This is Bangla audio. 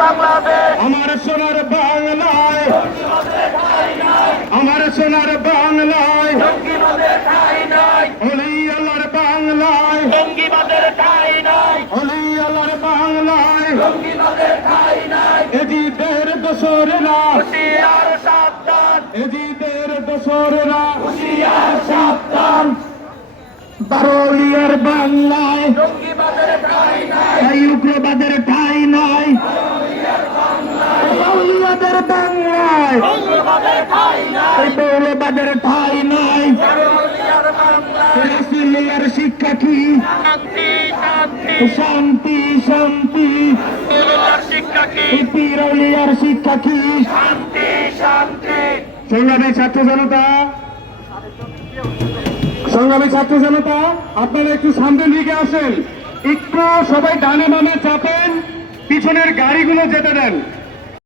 আমার সোনার বাংলায়। আমার সোনার বাংলায়। জঙ্গিবাদের ঠাই নাই। অলি আল্লাহর বাংলায়। জঙ্গিবাদের ঠাই নাই। অলি আল্লাহর বাংলায়। এজিদের দোসরেরা। এজিদের দোসরেরা। সাবধান। বারোলিয়ার বাংলায়। বাউলিয়াদের বাংলায় মৌলবাদের ঠাই নাই। রাসুলিয়ার শিক্ষা কি? শান্তি শান্তি। পিরলিয়ার শিক্ষা কি? সংগ্রামী ছাত্র জনতা সংগ্রামী ছাত্র জনতা আপনারা একটু সামনের দিকে আসেন। একটু সবাই ডানে বামে চাপেন পিছনের গাড়িগুলো যেতে দেন।